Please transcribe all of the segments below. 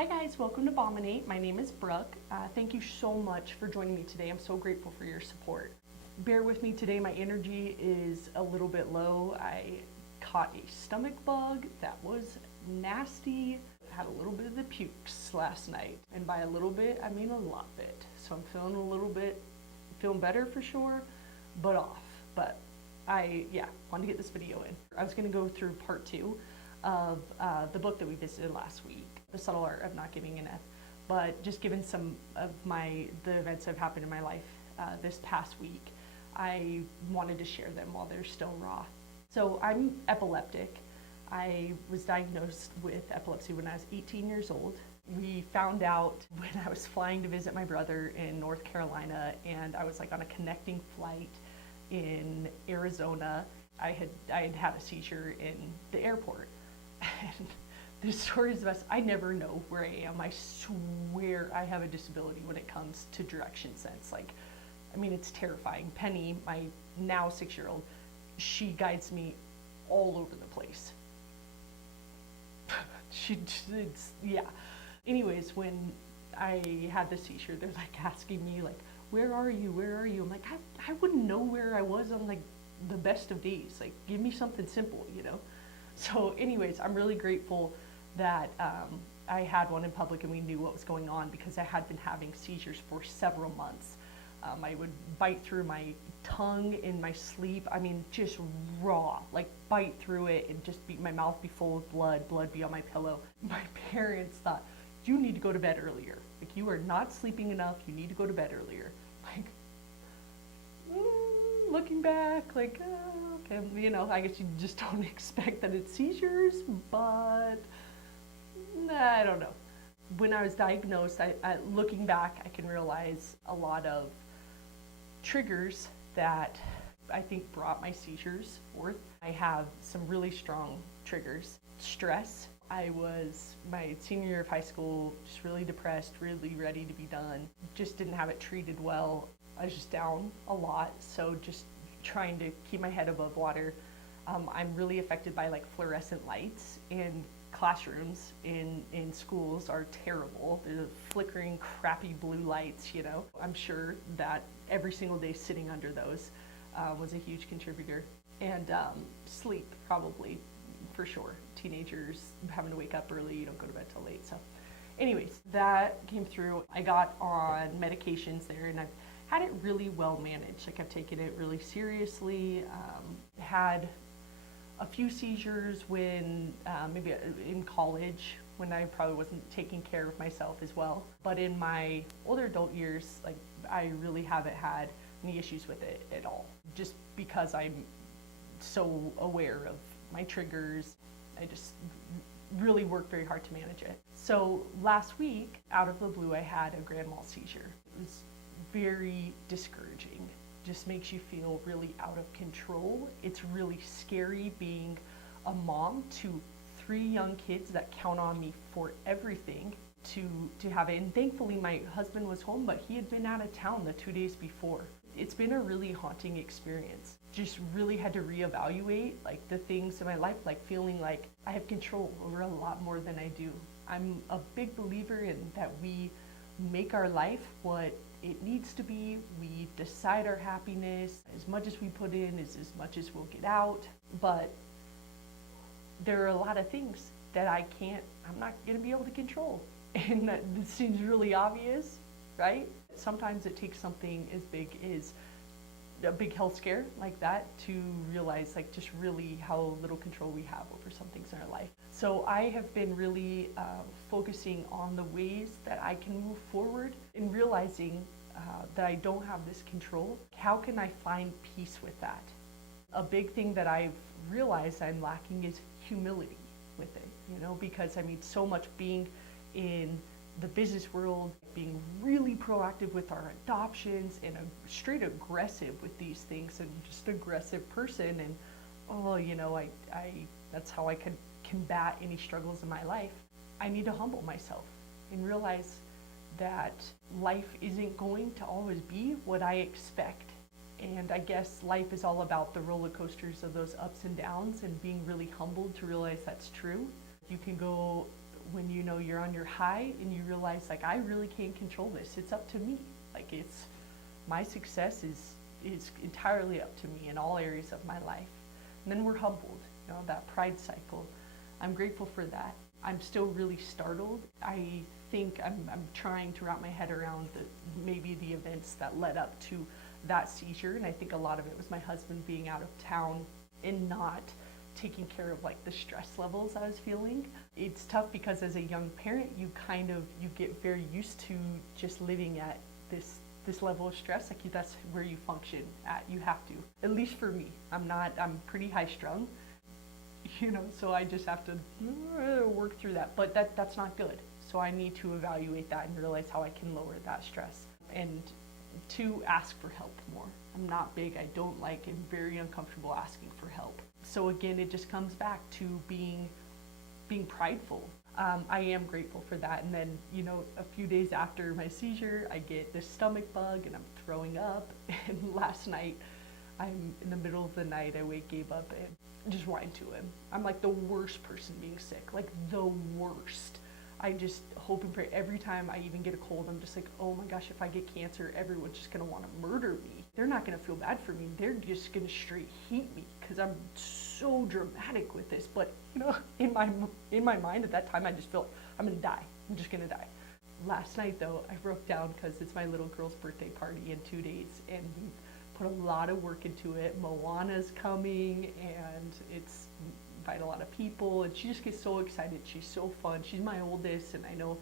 Hi guys, welcome to Bombinate. My name is Brooke. Thank you so much for joining me today. I'm so grateful for your support. Bear with me today, my energy is a little bit low. I caught a stomach bug that was nasty. Had a little bit of the pukes last night. And by a little bit, I mean a lot bit. So I'm feeling better for sure, but off. But I wanted to get this video in. I was gonna go through part 2 of the book that we visited last week, The Subtle Art of Not Giving an F. But just given some of the events that have happened in my life this past week, I wanted to share them while they're still raw. So I'm epileptic. I was diagnosed with epilepsy when I was 18 years old. We found out when I was flying to visit my brother in North Carolina, and I was like on a connecting flight in Arizona. I had a seizure in the airport. And the story is the best. I never know where I am. I swear I have a disability when it comes to direction sense. It's terrifying. Penny, my now 6-year-old, she guides me all over the place. Anyways, when I had the seizure, they're like asking me like, where are you? I'm like, I wouldn't know where I was on like the best of days. Like, give me something simple, you know? So anyways, I'm really grateful that I had one in public and we knew what was going on, because I had been having seizures for several months. I would bite through my tongue in my sleep. Just raw, like bite through it and just my mouth be full of blood be on my pillow. My parents thought, you need to go to bed earlier. Like, you are not sleeping enough. You need to go to bed earlier. Like, looking back, like, okay, I guess you just don't expect that it's seizures, but I don't know. When I was diagnosed, looking back, I can realize a lot of triggers that I think brought my seizures forth. I have some really strong triggers. Stress. I was my senior year of high school, just really depressed, really ready to be done. Just didn't have it treated well. I was just down a lot, so just trying to keep my head above water. I'm really affected by like fluorescent lights, and classrooms in schools are terrible. The flickering, crappy blue lights, you know. I'm sure that every single day sitting under those was a huge contributor. And sleep, probably, for sure. Teenagers having to wake up early, you don't go to bed till late. So anyways, that came through. I got on medications there, and I've had it really well managed. Like, I've taken it really seriously. Had a few seizures when maybe in college, when I probably wasn't taking care of myself as well. But in my older adult years, like, I really haven't had any issues with it at all. Just because I'm so aware of my triggers, I just really worked very hard to manage it. So last week, out of the blue, I had a grand mal seizure. It was very discouraging. Just makes you feel really out of control. It's really scary being a mom to 3 young kids that count on me for everything to have it. And thankfully my husband was home, but he had been out of town the 2 days before. It's been a really haunting experience. Just really had to reevaluate like the things in my life, like feeling like I have control over a lot more than I do. I'm a big believer in that we make our life what it needs to be. We decide our happiness. As much as we put in is as much as we'll get out. But there are a lot of things that I'm not gonna be able to control. And that seems really obvious, right? Sometimes it takes something as big as a big health scare like that to realize like just really how little control we have over some things in our life. So I have been really focusing on the ways that I can move forward in realizing that I don't have this control. How can I find peace with that? A big thing that I've realized I'm lacking is humility with it, because so much being in the business world, being really proactive with our adoptions and straight aggressive with these things, and just aggressive person, and that's how I can combat any struggles in my life. I need to humble myself and realize that life isn't going to always be what I expect. And I guess life is all about the roller coasters of those ups and downs, and being really humbled to realize that's true. You can go when you know you're on your high and you realize like I really can't control this. It's up to me. Like it's my success is entirely up to me in all areas of my life. And then we're humbled, you know, that pride cycle. I'm grateful for that. I'm still really startled. I think I'm trying to wrap my head around maybe the events that led up to that seizure, and I think a lot of it was my husband being out of town and not taking care of like the stress levels I was feeling. It's tough because as a young parent, you get very used to just living at this level of stress. Like that's where you function at. You have to. At least for me, I'm pretty high strung, you know, so I just have to work through that. But that's not good. So I need to evaluate that and realize how I can lower that stress. And to ask for help more. I'm not big, I don't like, I'm very uncomfortable asking for help. So again, it just comes back to being prideful. I am grateful for that. And then, you know, a few days after my seizure, I get this stomach bug and I'm throwing up. And last night, I'm in the middle of the night, I wake Gabe up and just whine to him. I'm like the worst person being sick, like the worst. I just hope and pray every time I even get a cold, I'm just like, oh my gosh, if I get cancer, everyone's just gonna wanna murder me. They're not gonna feel bad for me. They're just gonna straight hate me because I'm so dramatic with this. But you know, in my mind at that time, I just felt I'm gonna die. I'm just gonna die. Last night though, I broke down because it's my little girl's birthday party in 2 days, and we put a lot of work into it. Moana's coming, and it's invite a lot of people, and she just gets so excited. She's so fun. She's my oldest, and I know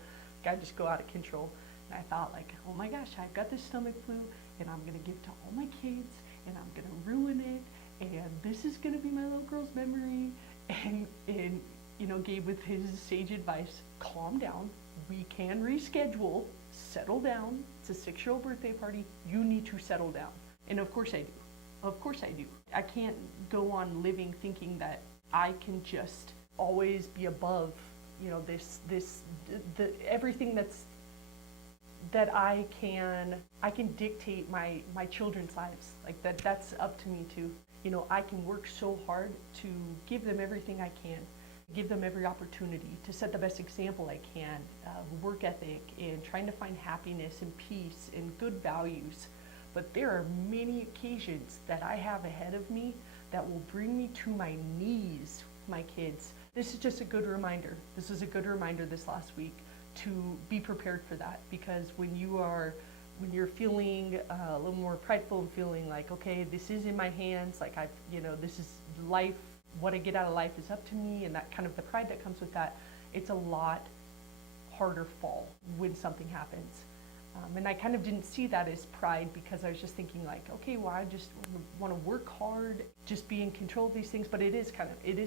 I just go out of control. And I thought like, oh my gosh, I've got this stomach flu, and I'm gonna give it to all my kids, and I'm gonna ruin it, and this is gonna be my little girl's memory. And you know, Gabe with his sage advice, calm down. We can reschedule. Settle down. It's a 6-year-old birthday party. You need to settle down. And of course I do. Of course I do. I can't go on living thinking that I can just always be above, you know, everything that I can dictate my children's lives. Like that's up to me too. You know, I can work so hard to give them everything I can, give them every opportunity to set the best example I can, work ethic and trying to find happiness and peace and good values. But there are many occasions that I have ahead of me that will bring me to my knees, my kids. This is just a good reminder. This is a good reminder this last week to be prepared for that, because when you're feeling a little more prideful and feeling like, okay, this is in my hands, like this is life, what I get out of life is up to me, and that kind of the pride that comes with that, it's a lot harder fall when something happens. And I kind of didn't see that as pride, because I was just thinking like, okay, well, I just want to work hard, just be in control of these things, but it is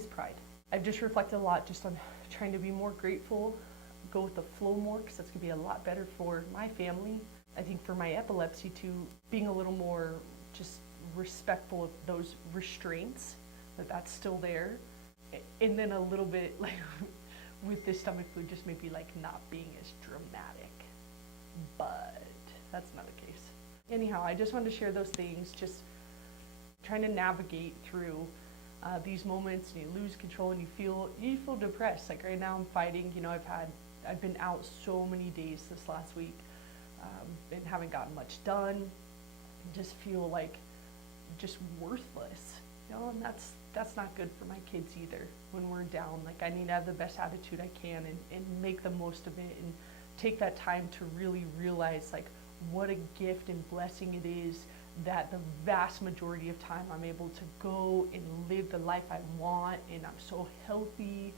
pride. I've just reflected a lot just on trying to be more grateful, go with the flow more, because that's going to be a lot better for my family. I think for my epilepsy too, being a little more just respectful of those restraints, that's still there. And then a little bit like with this stomach flu, just maybe like not being as dramatic. But that's not the case. Anyhow, I just wanted to share those things, just trying to navigate through these moments, and you lose control and you feel depressed. Like right now I'm fighting, you know, I've been out so many days this last week and haven't gotten much done. Just feel like just worthless, you know, and that's not good for my kids either. When we're down, like I need to have the best attitude I can and make the most of it, and take that time to really realize like what a gift and blessing it is that the vast majority of time I'm able to go and live the life I want, and I'm so healthy,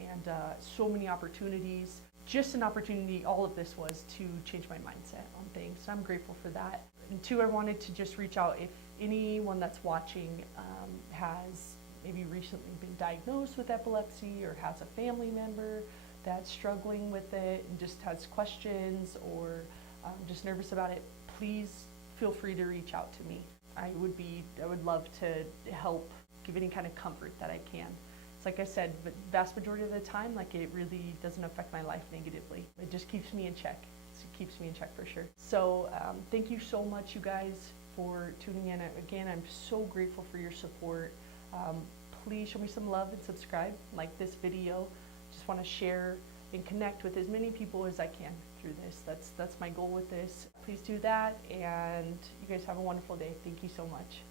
and so many opportunities. Just an opportunity, all of this was to change my mindset on things. So I'm grateful for that. And two, I wanted to just reach out if anyone that's watching has maybe recently been diagnosed with epilepsy, or has a family member that's struggling with it and just has questions, or just nervous about it, please feel free to reach out to me. I would love to help, give any kind of comfort that I can. It's like I said, but vast majority of the time, like it really doesn't affect my life negatively. It just keeps me in check. It keeps me in check for sure. So thank you so much, you guys, for tuning in. Again, I'm so grateful for your support. Please show me some love and subscribe, like this video. Just want to share and connect with as many people as I can through this. That's my goal with this. Please do that, and you guys have a wonderful day. Thank you so much.